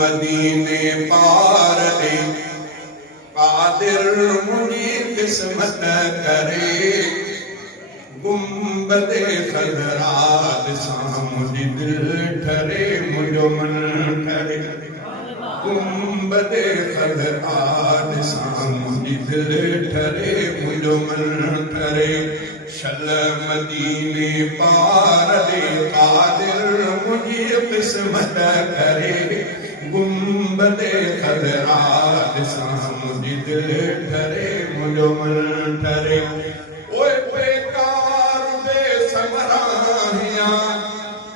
मदीने पार दे कादिर मुझी किस्मत करे गुंबदे खजरा दिसां मुझी दिल ठरे मुझो मन ठरे गुंबदे खजरा दिसां मुझी दिल ठरे मुझो मन ठरे शल मदीने पार दे कादिर मुझी किस्मत करे गुंबदे खजरा दिसां मुझी दिल ठरे मुझो मन ठरे ओए बेकार बेसमरा हिया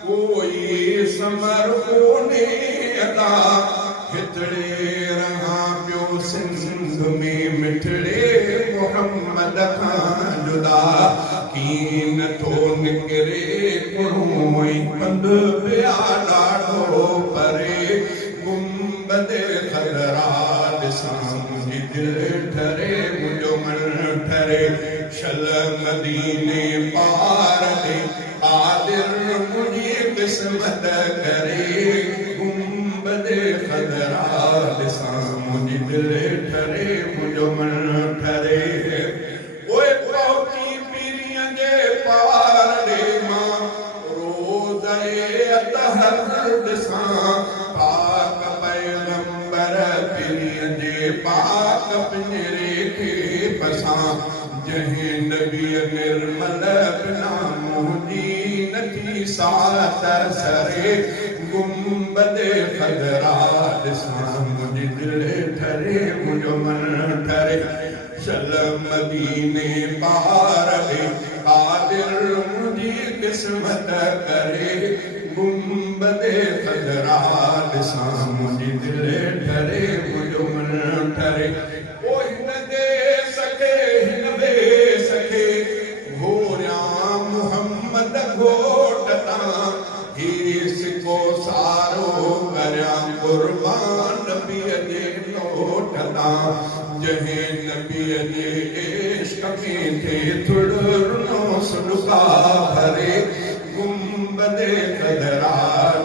कोई समर कोने अदा हितड़े रहा पियो सिंध में मिठड़े मोहम्मद खां जुदा कीन थो निकरे कुणोई पंध पिया ॾाढो परे गुंबदे खजरा दिसां मुझी दिल ठरे मुझो मन ठरे शल मदीने पार दे कादिर मुझी किस्मत करे गुंबदे खजरा दिसां मुझी दिल ठरे मुझो मन ठरे ओए पहुची पीरियं जे पार दे मां रोज़े अतहर दिसां पाक पैगंबर पीरियं जे पाक पिंजरे खे पसां जंहिं नबीअ निर्मल बिना मुंहिंजी नथी साथ सरे गुंबदे खजरा दिसां मुंहिंजी दिल ठरे मुंहिंजो मन ठरे शल मदीने पार दे कादिर मुंहिंजी किस्मत करे गुंबदे खजरा दिसां मुंहिंजी दिल ठरे मुंहिंजो मन ठरे ओ हिन दे सके हिन बे सके घोरिया मुहम्मद घोट तां ही सिको सारो करिया कुर्बान नबीअ जे नोट तां जंहिं नबीअ जे इश्क में थे थुड़नो सुलका भरे गुंबदे खजरा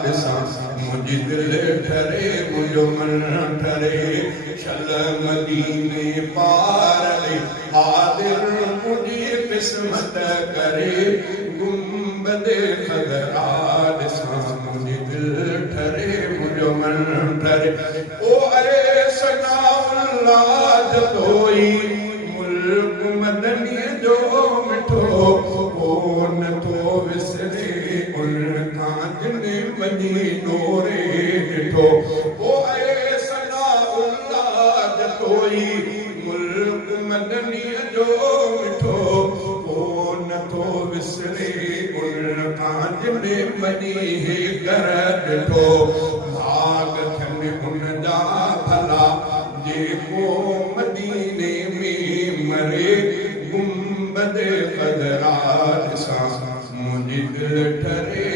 दिसां मुझी दिल ठरे मुझो मन ठरे शल मदीने पार दे कादिर मुझी किस्मत करे गुंबदे खजरा दिसां मुझी दिल ठरे मुझो मन ठरे ओ अरे सनाउल्लाह जतोई मुल्क मदनी जो मिठो ओ नथो विसरे उन खां जिने मनी डोरे ॾिठो ओ अरे सनाउल्लाह जतोई मुल्क मदनी जो मिठो ओ नथो विसरे उन खां जिने मनी कर ॾिठो भाग थियनि उन जा भला जेको मदीने में मरे गुंबदे खजरा दिसां मुंहिंजी दिल ठरे